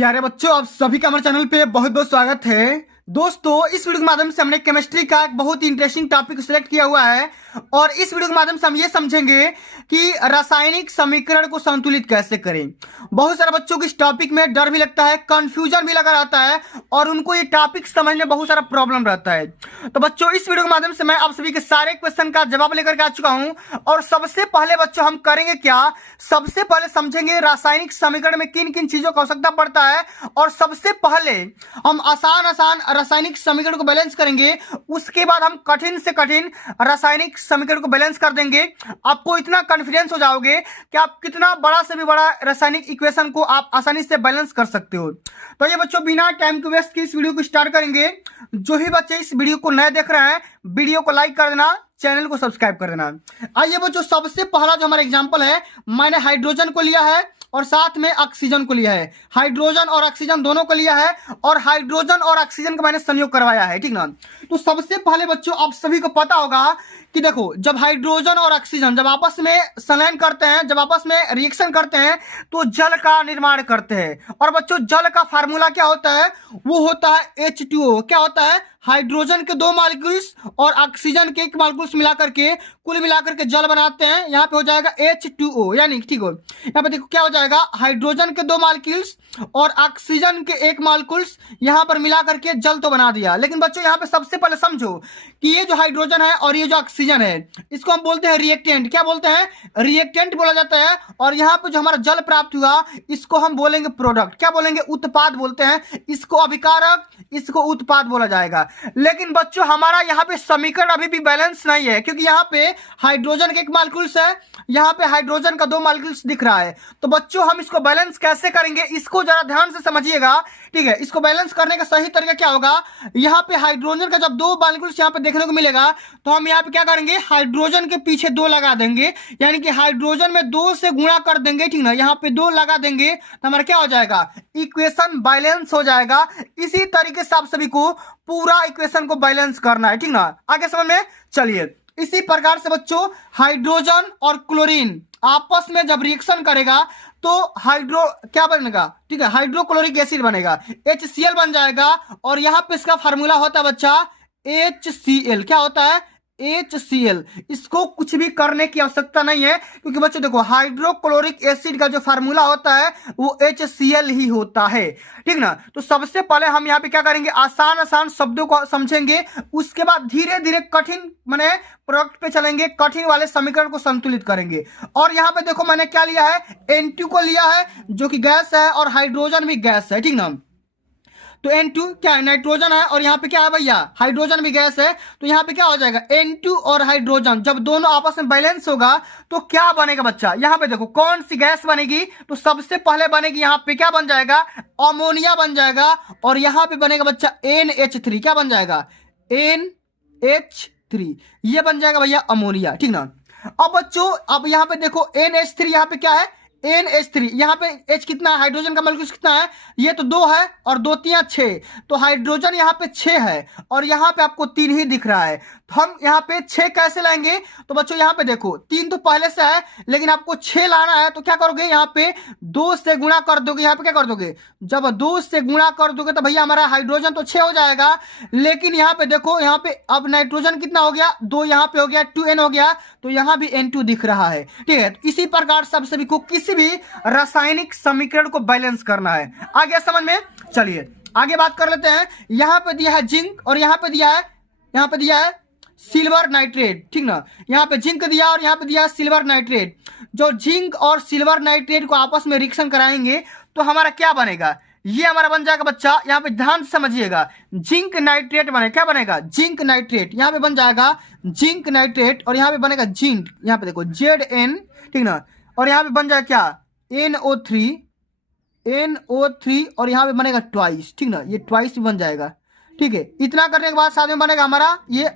प्यारे बच्चों, आप सभी का हमारे चैनल पे बहुत बहुत स्वागत है। दोस्तों, इस वीडियो के माध्यम से हमने केमिस्ट्री का एक बहुत ही इंटरेस्टिंग टॉपिक सिलेक्ट किया हुआ है और इस वीडियो के माध्यम से हम ये समझेंगे कि रासायनिक समीकरण को संतुलित कैसे करें। बहुत सारे बच्चों को इस टॉपिक में डर भी लगता है, कंफ्यूजन भी लगा रहता है और उनको ये टॉपिक समझने में बहुत सारा प्रॉब्लम रहता है। तो बच्चों, इस वीडियो के माध्यम से मैं आप सभी के सारे क्वेश्चन का जवाब लेकर के आ चुका हूं और सबसे पहले बच्चों हम करेंगे क्या, सबसे पहले समझेंगे रासायनिक समीकरण में किन किन चीजों की आवश्यकता पड़ता है और सबसे पहले हम आसान आसान रासायनिक समीकरण को बैलेंस करेंगे। उसके बाद हम कठिन से कठिन रासायनिक समीकरण को बैलेंस कर देंगे। आपको इतना कॉन्फिडेंस हो जाओगे कि आप कितना बड़ा से भी बड़ा रासायनिक इक्वेशन को आप आसानी से बैलेंस कर सकते हो। तो ये बच्चों, बिना टाइम को वेस्ट के इस वीडियो को स्टार्ट करेंगे। जो भी बच्चे इस वीडियो को नए देख रहे हैं, वीडियो को लाइक कर देना, चैनल को सब्सक्राइब कर देना। आइए बच्चों, सबसे पहला जो हमारा एग्जांपल है, मैंने हाइड्रोजन को लिया है और साथ में ऑक्सीजन को लिया है। हाइड्रोजन और ऑक्सीजन दोनों को लिया है और हाइड्रोजन और ऑक्सीजन का मैंने संयोग करवाया है, ठीक ना। तो सबसे पहले बच्चों, आप सभी को पता होगा कि देखो, जब हाइड्रोजन और ऑक्सीजन जब आपस में संलयन करते हैं, जब आपस में रिएक्शन करते हैं तो जल का निर्माण करते हैं। और बच्चों, जल का फार्मूला क्या होता है? वो होता है H2O। क्या होता है? हाइड्रोजन के 2 मॉलिक्यूल्स और ऑक्सीजन के 1 मॉलिक्यूल्स मिलाकर के कुल मिलाकर के जल बनाते हैं। यहाँ पे हो जाएगा H2O, यानी ठीक हो। यहाँ पे देखो क्या हो जाएगा, हाइड्रोजन के 2 मॉलिक्यूल्स और ऑक्सीजन के 1 मॉलिक्यूल्स यहाँ पर मिलाकर के जल तो बना दिया। लेकिन बच्चों, यहाँ पे सबसे पहले समझो कि ये जो हाइड्रोजन है और ये जो ऑक्सीजन है, इसको हम बोलते हैं रिएक्टेंट। क्या बोलते हैं? रिएक्टेंट बोला जाता है। और यहाँ पे जो हमारा जल प्राप्त हुआ, इसको हम बोलेंगे प्रोडक्ट। क्या बोलेंगे? उत्पाद बोलते हैं। इसको अभिकारक, इसको उत्पाद बोला जाएगा। लेकिन बच्चों, हमारा यहाँ पे समीकरण अभी भी बैलेंस नहीं है, क्योंकि यहाँ पे हाइड्रोजन का 1 मॉलिक्यूल्स है, यहाँ पे हाइड्रोजन का 2 मॉलिक्यूल्स दिख रहा है। तो बच्चों, हम इसको बैलेंस कैसे करेंगे, इसको जरा ध्यान से समझिएगा, ठीक है। इसको बैलेंस करने का सही तरीका क्या होगा, यहाँ पे हाइड्रोजन का जब 2 मॉलिक्यूल्स यहाँ पे देखने को मिलेगा तो हम यहाँ पे क्या करेंगे, हाइड्रोजन के पीछे 2 लगा देंगे, यानी कि हाइड्रोजन में 2 से गुणा कर देंगे, ठीक ना। यहाँ पे 2 लगा देंगे तो हमारा क्या हो जाएगा, इक्वेशन बैलेंस हो जाएगा। इसी तरीके से आप सभी को पूरा इक्वेशन को बैलेंस करना है, ठीक ना। आगे समझ में चलिए। इसी प्रकार से बच्चों, हाइड्रोजन और क्लोरीन आपस में जब रिएक्शन करेगा तो हाइड्रो क्या बनेगा, ठीक है, हाइड्रोक्लोरिक एसिड बनेगा, HCl बन जाएगा। और यहां पे इसका फार्मूला होता है बच्चा HCl। क्या होता है? HCl। इसको कुछ भी करने की आवश्यकता नहीं है, क्योंकि बच्चों देखो, हाइड्रोक्लोरिक एसिड का जो फार्मूला होता है वो HCl ही होता है, ठीक ना। तो सबसे पहले हम यहाँ पे क्या करेंगे, आसान आसान शब्दों को समझेंगे, उसके बाद धीरे धीरे कठिन माने प्रोडक्ट पे चलेंगे, कठिन वाले समीकरण को संतुलित करेंगे। और यहाँ पे देखो, मैंने क्या लिया है, N2 को लिया है जो कि गैस है और हाइड्रोजन भी गैस है, ठीक ना। तो N2 क्या है, नाइट्रोजन है और यहाँ पे क्या है भैया, हाइड्रोजन भी गैस है। तो यहाँ पे क्या हो जाएगा, N2 और हाइड्रोजन जब दोनों आपस में बैलेंस होगा तो क्या बनेगा बच्चा, यहाँ पे देखो कौन सी गैस बनेगी, तो सबसे पहले बनेगी यहाँ पे क्या बन जाएगा, अमोनिया बन जाएगा। और यहाँ पे बनेगा बच्चा NH3। क्या बन जाएगा, NH3, ये बन जाएगा भैया अमोनिया, ठीक ना। अब बच्चों, अब यहाँ पे देखो NH3, यहाँ पे क्या है, NH3, यहाँ पे H कितना है, हाइड्रोजन का मॉलिक्यूल कितना है, ये तो 2 है और 2 3 6, तो हाइड्रोजन यहाँ पे 6 है और यहाँ पे आपको 3 ही दिख रहा है। तो हम यहाँ पे 6 कैसे लाएंगे, तो बच्चों यहाँ पे देखो 3 तो पहले से है, लेकिन आपको 6 लाना है तो क्या करोगे, यहाँ पे 2 से गुणा कर दोगे। यहाँ पे क्या कर दोगे, जब 2 से गुणा कर दोगे तो भैया हमारा हाइड्रोजन तो 6 हो जाएगा। लेकिन यहाँ पे देखो, यहाँ पे अब नाइट्रोजन कितना हो गया, 2 यहाँ पे हो गया, 2N हो गया, तो यहाँ भी N2 दिख रहा है, ठीक है। तो इसी प्रकार सब सभी को किसी भी रासायनिक समीकरण को बैलेंस करना है। आगे समझ में चलिए, आगे बात कर लेते हैं। यहाँ पे दिया है जिंक और यहाँ पे दिया है सिल्वर नाइट्रेट, ठीक ना। यहाँ पे जिंक दिया और यहाँ पे दिया है सिल्वर नाइट्रेट। जो जिंक और सिल्वर नाइट्रेट को आपस में रिएक्शन कराएंगे तो हमारा क्या बनेगा, ये हमारा बन जाएगा बच्चा, यहाँ पे ध्यान से समझिएगा, जिंक नाइट्रेट बने, क्या बनेगा, जिंक नाइट्रेट। यहाँ पे बन जाएगा जिंक नाइट्रेट और यहाँ पे बनेगा जिंक, यहाँ पे देखो Zn, ठीक ना। और यहाँ पे बन जाएगा क्या, NO3 और यहाँ पे बनेगा ट्वाइस, ठीक ना, ये ट्वाइस बन जाएगा, ठीक है। इतना करने के बाद साथ में बनेगा हमारा ये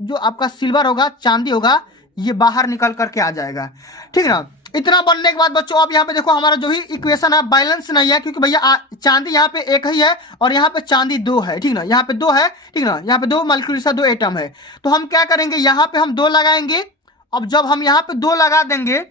जो आपका सिल्वर होगा, चांदी होगा, ये बाहर निकल करके आ जाएगा, ठीक ना। इतना बनने के बाद बच्चों, अब यहाँ पे देखो हमारा जो भी इक्वेशन है बैलेंस नहीं है, क्योंकि भैया चांदी यहाँ पे 1 ही है और यहाँ पे चांदी 2 है, ठीक ना। यहाँ पे 2 है, ठीक ना, यहाँ पे 2 मॉलिक्यूल्स है, 2 एटम है। तो हम क्या करेंगे, यहाँ पे हम 2 लगाएंगे। अब जब हम यहाँ पे 2 लगा देंगे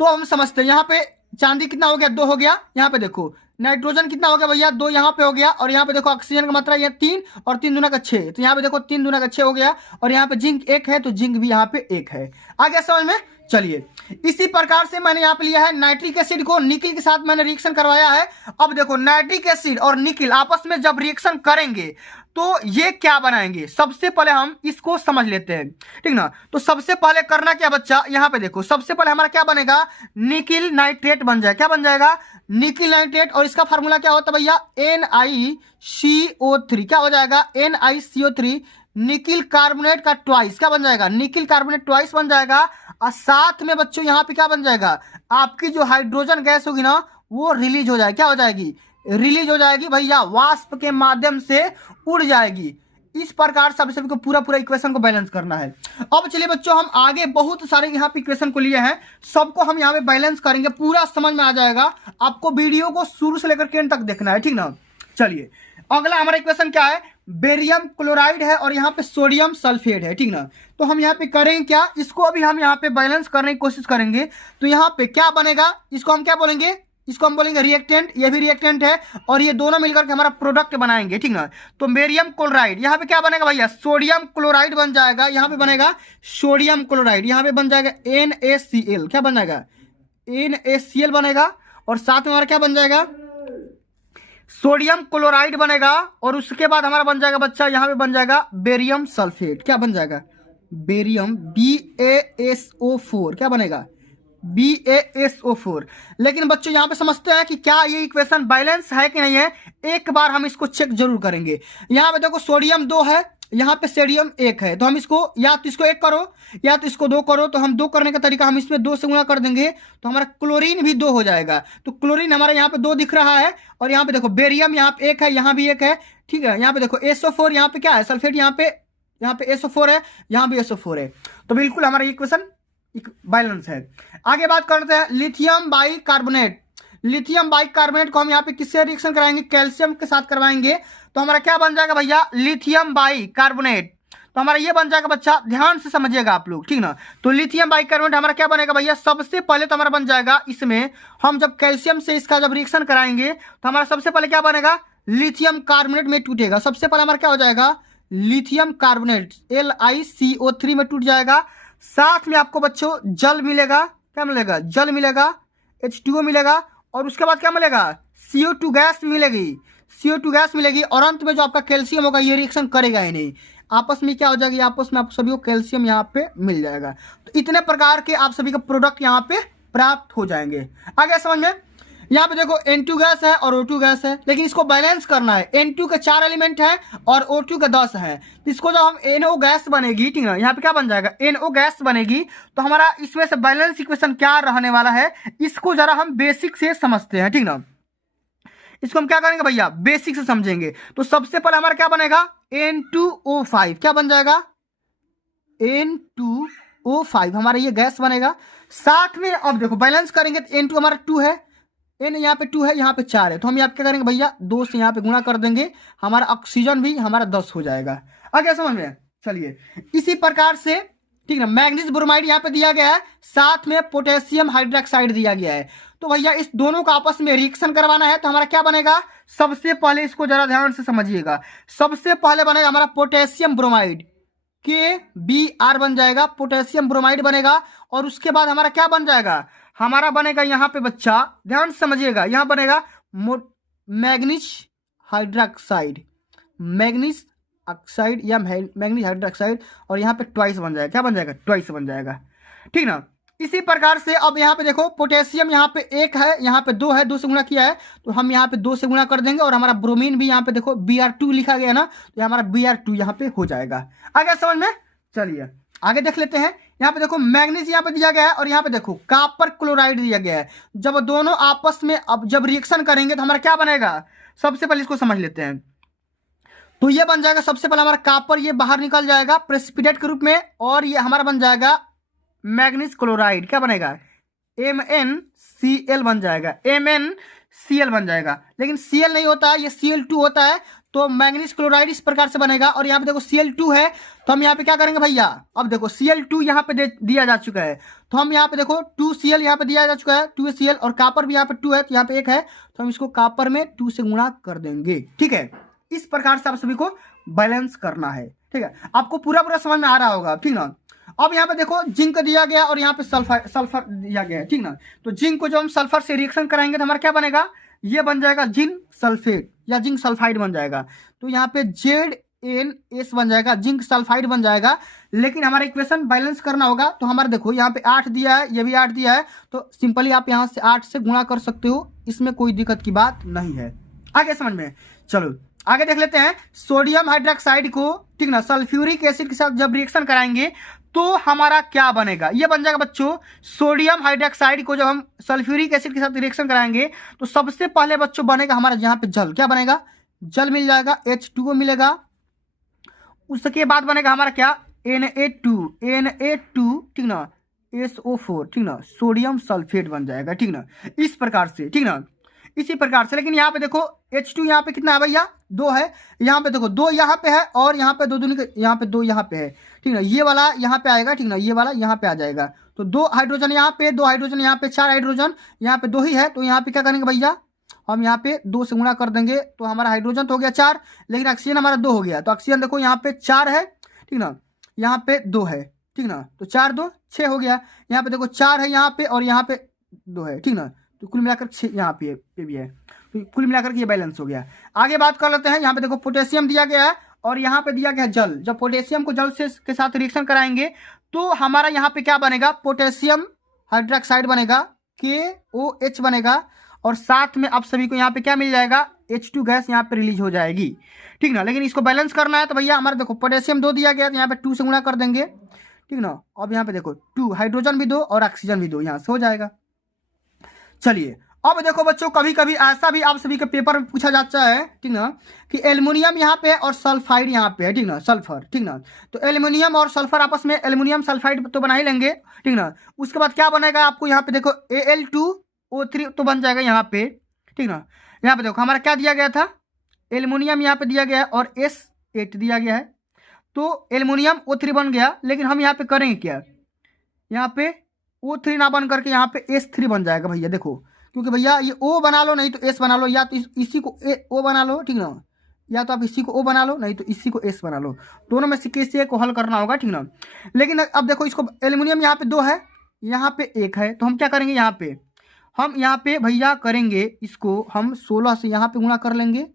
तो हम समझते हैं यहाँ पे चांदी कितना हो गया, 2 हो गया। यहाँ पे देखो नाइट्रोजन कितना हो गया भैया, 2 यहाँ पे हो गया। और यहाँ पे देखो ऑक्सीजन का मात्रा ये 3 और 3 दूना का 6, तो यहाँ पे देखो 3 दूना का 6 हो गया। और यहाँ पे जिंक 1 है तो जिंक भी यहाँ पे 1 है। आ गया समझ में। चलिए इसी प्रकार से मैंने यहाँ पे लिया है नाइट्रिक एसिड को, निकिल के साथ मैंने रिएक्शन करवाया है। अब देखो नाइट्रिक एसिड और निकिल आपस में जब रिएक्शन करेंगे तो ये क्या बनाएंगे, सबसे पहले हम इसको समझ लेते हैं, ठीक ना। तो सबसे पहले करना क्या बच्चा, यहाँ पे देखो सबसे पहले हमारा क्या बनेगा, निकिल नाइट्रेट बन जाएगा। क्या बन जाएगा, निकिल नाइट्रेट। और इसका फार्मूला क्या होता है भैया, NiCO3। क्या हो जाएगा, NiCO3 निकिल कार्बोनेट का ट्वाइस। क्या बन जाएगा, निकिल कार्बोनेट ट्वाइस बन जाएगा। और साथ में बच्चों यहाँ पे क्या बन जाएगा, आपकी जो हाइड्रोजन गैस होगी ना वो रिलीज हो जाएगी। क्या हो जाएगी, रिलीज हो जाएगी भैया, वाष्प के माध्यम से उड़ जाएगी। इस प्रकार से सभी को पूरा इक्वेशन को बैलेंस करना है। अब चलिए बच्चों हम आगे बहुत सारे यहाँ पे इक्वेशन को लिए हैं, सबको हम यहाँ पे बैलेंस करेंगे, पूरा समझ में आ जाएगा। आपको वीडियो को शुरू से लेकर के एंड तक देखना है, ठीक ना। चलिए अगला हमारा इक्वेशन क्या है, बेरियम क्लोराइड है और यहाँ पे सोडियम सल्फेट है, ठीक ना। तो हम यहाँ पे करेंगे क्या, इसको अभी हम यहाँ पे बैलेंस करने की कोशिश करेंगे। तो यहाँ पे क्या बनेगा, इसको हम क्या बोलेंगे, इसको हम बोलेंगे रिएक्टेंट, ये भी रिएक्टेंट है और ये दोनों मिलकर के हमारा प्रोडक्ट बनाएंगे, ठीक ना। तो बेरियम क्लोराइड यहाँ पे क्या बनेगा भैया, सोडियम क्लोराइड बन जाएगा। यहाँ पे बनेगा सोडियम क्लोराइड, यहाँ पे बन जाएगा NaCl। क्या बन जाएगा, NaCl बनेगा। और साथ में हमारा क्या बन जाएगा, सोडियम क्लोराइड बनेगा। और उसके बाद हमारा बन जाएगा बच्चा, यहाँ पे बन जाएगा बेरियम सल्फेट। क्या बन जाएगा, बेरियम BaSO4। क्या बनेगा, BaSO4। लेकिन बच्चों यहाँ पे समझते हैं कि क्या ये इक्वेशन बैलेंस है कि नहीं है, एक बार हम इसको चेक जरूर करेंगे। यहाँ पे देखो सोडियम 2 है, यहाँ पे सोडियम 1 है, तो हम इसको या तो इसको 1 करो या तो इसको 2 करो। तो हम 2 करने का तरीका, हम इसमें 2 से गुणा कर देंगे तो हमारा क्लोरीन भी 2 हो जाएगा। तो क्लोरीन हमारा यहाँ पे 2 दिख रहा है। और यहाँ पे देखो बेरियम यहाँ पे 1 है, यहाँ भी 1 है, ठीक है। यहाँ पे देखो SO4, यहाँ पे क्या है, सल्फेट, यहाँ पे SO4 है, यहाँ भी SO4 है। तो बिल्कुल हमारा इक्वेशन बैलेंस है। आगे बात करते हैं लिथियम बाइकार्बोनेट। लिथियम बाइकार्बोनेट को हम यहाँ पे किससे रिएक्शन कराएंगे, कैल्शियम के साथ करवाएंगे। तो हमारा क्या बन जाएगा भैया, लिथियम बाइकार्बोनेट। तो हमारा ये बन जाएगा बच्चा, ध्यान से समझिएगा आप लोग, ठीक ना। तो लिथियम बाइकार्बोनेट हमारा क्या बनेगा भैया, सबसे पहले तो हमारा बन जाएगा, इसमें हम जब कैल्शियम से इसका जब रिएक्शन कराएंगे तो हमारा सबसे पहले क्या बनेगा, लिथियम कार्बोनेट में टूटेगा। सबसे पहले हमारा क्या हो जाएगा, लिथियम कार्बोनेट LiCO3 में टूट जाएगा। साथ में आपको बच्चों जल मिलेगा। क्या मिलेगा, जल मिलेगा, H2O मिलेगा। और उसके बाद क्या मिलेगा, CO2 गैस मिलेगी, CO2 गैस मिलेगी। और अंत में जो आपका कैल्शियम होगा ये रिएक्शन करेगा ही नहीं, आपस में क्या हो जाएगी, आपस में आप सभी को कैल्शियम यहाँ पे मिल जाएगा। तो इतने प्रकार के आप सभी का प्रोडक्ट यहाँ पे प्राप्त हो जाएंगे। आगे समझ में, यहाँ पे देखो N2 गैस है और O2 गैस है, लेकिन इसको बैलेंस करना है। N2 के 4 एलिमेंट है और O2 के 10 है। इसको जब हम NO गैस बनेगी, ठीक है, यहाँ पे क्या बन जाएगा, NO गैस बनेगी। तो हमारा इसमें से बैलेंस इक्वेशन क्या रहने वाला है, इसको जरा हम बेसिक से समझते हैं, ठीक ना। इसको हम क्या करेंगे भैया, बेसिक से समझेंगे। तो सबसे पहले हमारा क्या बनेगा, N2O5। क्या बन जाएगा, N2O5 हमारा ये गैस बनेगा। साथ में अब देखो बैलेंस करेंगे तो N2 हमारा 2 है, N यहाँ पे 2 है, यहाँ पे 4 है। तो हम यहाँ पे क्या करेंगे भैया, 2 से यहाँ पे गुणा कर देंगे, हमारा ऑक्सीजन भी हमारा 10 हो जाएगा। आगे समझ में। चलिए इसी प्रकार से, ठीक है, मैग्नीज ब्रोमाइड यहाँ पे दिया गया है, साथ में पोटेशियम हाइड्रोक्साइड दिया गया है। तो भैया इस दोनों का आपस में रिएक्शन करवाना है। तो हमारा क्या बनेगा, सबसे पहले इसको जरा ध्यान से समझिएगा। सबसे पहले बनेगा हमारा पोटेशियम ब्रोमाइड, KBr बन जाएगा, पोटेशियम ब्रोमाइड बनेगा। और उसके बाद हमारा क्या बन जाएगा, हमारा बनेगा यहाँ पे बच्चा, ध्यान से समझिएगा, यहाँ बनेगा मैग्नीज हाइड्रोक्साइड, मैग्नीज ऑक्साइड या मैग्नीज हाइड्रोक्साइड। और यहाँ पे ट्वाइस बन जाएगा। क्या बन जाएगा, ट्वाइस बन जाएगा, ठीक ना। इसी प्रकार से अब यहाँ पे देखो पोटेशियम यहाँ पे 1 है, यहाँ पे 2 है, 2 से गुणा किया है तो हम यहाँ पे 2 से गुणा कर देंगे। और हमारा ब्रोमीन भी यहाँ पे देखो Br2 लिखा गया ना, तो हमारा Br2 यहाँ पे हो जाएगा। आगे समझ में। चलिए आगे देख लेते हैं। यहाँ पे देखो मैग्नीज यहाँ पे दिया गया है और यहाँ पे देखो कॉपर क्लोराइड दिया गया है। जब दोनों आपस में अब जब रिएक्शन करेंगे तो हमारा क्या बनेगा, सबसे पहले इसको समझ लेते हैं। तो ये बन जाएगा, सबसे पहले हमारा कॉपर ये बाहर निकल जाएगा प्रेसिपिटेट के रूप में। और ये हमारा बन जाएगा मैग्नीज क्लोराइड। क्या बनेगा, MnCl बन जाएगा, MnCl बन जाएगा। लेकिन Cl नहीं होता है, ये Cl2 होता है। तो मैंगनीज क्लोराइड इस प्रकार से बनेगा। और यहाँ पे देखो Cl2 है, तो हम यहाँ पे क्या करेंगे भैया, अब देखो Cl2 यहाँ पे दिया जा चुका है, तो हम यहाँ पे देखो 2Cl यहाँ पे दिया जा चुका है, 2Cl, और कापर भी यहाँ पे 2 है, तो यहाँ पे 1 है, तो हम इसको कापर में 2 से गुणा कर देंगे। ठीक है, इस प्रकार से आप सभी को बैलेंस करना है। ठीक है, आपको पूरा समझ में आ रहा होगा। ठीक ना, अब यहाँ पे देखो जिंक दिया गया और यहाँ पे सल्फर दिया गया है। ठीक ना, तो जिंक को जब हम सल्फर से रिएक्शन कराएंगे तो हमारा क्या बनेगा, ये बन जाएगा जिंक सल्फेट या जिंक सल्फाइड बन जाएगा। तो यहाँ पे ZnS बन जाएगा, जिंक सल्फाइड बन जाएगा। लेकिन हमारा इक्वेशन बैलेंस करना होगा, तो हमारा देखो यहाँ पे 8 दिया है, ये भी 8 दिया है, तो सिंपली आप यहाँ से 8 से गुणा कर सकते हो, इसमें कोई दिक्कत की बात नहीं है। आगे समझ में, चलो आगे देख लेते हैं। सोडियम हाइड्रोक्साइड को, ठीक ना, सल्फ्यूरिक एसिड के साथ जब रिएक्शन कराएंगे तो हमारा क्या बनेगा, ये बन जाएगा बच्चों, सोडियम हाइड्रोक्साइड को जब हम सल्फ्यूरिक एसिड के साथ रिएक्शन कराएंगे तो सबसे पहले बच्चों बनेगा हमारा यहाँ पे जल, क्या बनेगा, जल मिल जाएगा, H2O मिलेगा। उसके बाद बनेगा हमारा क्या, Na2, ठीक ना, SO4, ठीक ना, सोडियम सल्फेट बन जाएगा। ठीक ना, इस प्रकार से, ठीक ना, इसी प्रकार से। लेकिन यहाँ पे देखो H2 यहाँ पे कितना है भैया, 2 है, यहाँ पे देखो 2 यहाँ पे है, और यहाँ पे 2 दूनी यहाँ पे 2 यहाँ पे है। ठीक ना, ये वाला यहाँ पे आएगा, ठीक ना, ये वाला यहाँ पे आ जाएगा, तो 2 हाइड्रोजन यहाँ पे, 2 हाइड्रोजन यहाँ पे, 4 हाइड्रोजन यहाँ पे 2 ही है, तो यहाँ पे क्या करेंगे भैया, हम यहाँ पे 2 से गुणा कर देंगे, तो हमारा हाइड्रोजन तो हो गया 4, लेकिन ऑक्सीजन हमारा 2 हो गया, तो ऑक्सीजन देखो यहाँ पे 4 है, ठीक ना, यहाँ पे 2 है, ठीक ना, तो 4 2 6 हो गया। यहाँ पे देखो 4 है यहाँ पे, और यहाँ पे 2 है, ठीक ना, तो कुल मिलाकर 6 यहाँ पे भी है, तो कुल मिलाकर ये बैलेंस हो गया। आगे बात कर लेते हैं। यहाँ पे देखो पोटेशियम दिया गया है और यहाँ पे दिया गया है जल। जब पोटेशियम को जल से के साथ रिएक्शन कराएंगे तो हमारा यहाँ पे क्या बनेगा, पोटेशियम हाइड्रोक्साइड बनेगा, KOH बनेगा, और साथ में आप सभी को यहाँ पे क्या मिल जाएगा, H2 गैस यहाँ पे रिलीज हो जाएगी। ठीक ना, लेकिन इसको बैलेंस करना है तो भैया हमारा देखो पोटेशियम 2 दिया गया, तो यहाँ पे 2 से गुणा कर देंगे। ठीक ना, अब यहाँ पे देखो 2 हाइड्रोजन भी 2 और ऑक्सीजन भी 2, यहाँ से हो जाएगा। चलिए अब देखो बच्चों, कभी कभी ऐसा भी आप सभी के पेपर में पूछा जाता है, ठीक ना, कि एल्युमिनियम यहाँ पे है और सल्फाइड यहाँ पे है, ठीक ना, सल्फर, ठीक ना, तो एल्युमिनियम और सल्फर आपस में एल्युमिनियम सल्फाइड तो बना ही लेंगे, ठीक ना। उसके बाद क्या बनेगा आपको, यहाँ पे देखो Al2O3 तो बन जाएगा यहाँ पे, ठीक ना। यहाँ पे देखो हमारा क्या दिया गया था, एल्युमिनियम यहाँ पे दिया गया है और S8 दिया गया है, तो एल्युमिनियम O3 बन गया। लेकिन हम यहाँ पे करेंगे क्या, यहाँ पे O3 ना बन करके यहाँ पे S3 बन जाएगा भैया, देखो, क्योंकि भैया ये O बना लो नहीं तो S बना लो, या तो इसी को O बना लो, ठीक ना, या तो आप इसी को O बना लो नहीं तो इसी को S बना लो, दोनों में से किसी एक को हल करना होगा, ठीक ना। लेकिन अब देखो इसको एल्युमिनियम यहाँ पे 2 है, यहाँ पे 1 है, तो हम क्या करेंगे, हम यहाँ पे भैया करेंगे इसको, हम 16 से यहाँ पे गुणा कर लेंगे,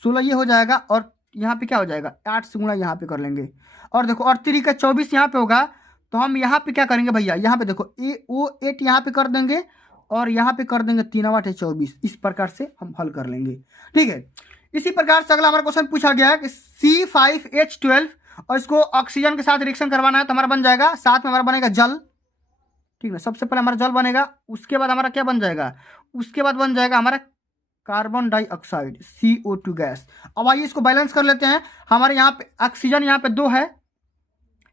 16 ये हो जाएगा, और यहाँ पे क्या हो जाएगा, 8 से गुणा यहाँ पे कर लेंगे, और देखो और 3 का 24 यहाँ पे होगा, तो हम यहाँ पे क्या करेंगे भैया, यहाँ पे देखो AO8 यहाँ पे कर देंगे, और यहाँ पे कर देंगे 3 8 24, इस प्रकार से हम हल कर लेंगे। ठीक है, इसी प्रकार से अगला हमारा क्वेश्चन पूछा गया है कि C5H12 और इसको ऑक्सीजन के साथ रिएक्शन करवाना है, तो हमारा बन जाएगा, साथ में हमारा बनेगा जल, ठीक है, सबसे पहले हमारा जल बनेगा, उसके बाद हमारा क्या बन जाएगा, उसके बाद बन जाएगा हमारा कार्बन डाइऑक्साइड CO2 गैस। अब आइए इसको बैलेंस कर लेते हैं। हमारे यहाँ पे ऑक्सीजन यहाँ पे 2 है,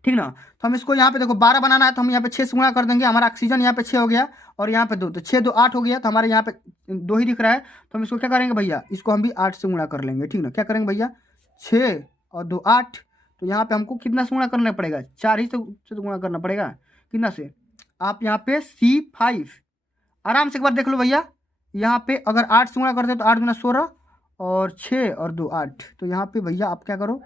ठीक ना, तो हम इसको यहाँ पे देखो 12 बनाना है, तो हम यहाँ पे 6 से गुणा कर देंगे, हमारा ऑक्सीजन यहाँ पे 6 हो गया, और यहाँ पे 2, तो 6 2 8 हो गया, तो हमारे यहाँ पे 2 ही दिख रहा है, तो हम इसको क्या करेंगे भैया, इसको हम भी 8 से गुणा कर लेंगे। ठीक ना, क्या करेंगे भैया, 6 और 2 8, तो यहाँ पे हमको कितना से गुणा करना पड़ेगा, 4 ही से गुणा करना पड़ेगा, कितना से, आप यहाँ पे C5 आराम से एक बार देख लो भैया, यहाँ पे अगर 8 से गुणा करते तो 8 गुना 16, और 6 और 2 8, तो यहाँ पे भैया आप क्या करो,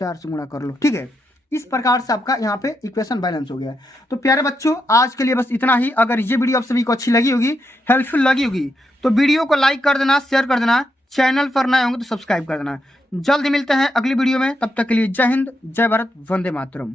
4 से गुणा कर लो। ठीक है, इस प्रकार से आपका यहाँ पे इक्वेशन बैलेंस हो गया है। तो प्यारे बच्चों, आज के लिए बस इतना ही। अगर ये वीडियो आप सभी को अच्छी लगी होगी, हेल्पफुल लगी होगी, तो वीडियो को लाइक कर देना, शेयर कर देना, चैनल पर नए होंगे तो सब्सक्राइब कर देना। जल्द मिलते हैं अगली वीडियो में, तब तक के लिए जय हिंद, जय भारत, वंदे मातरम।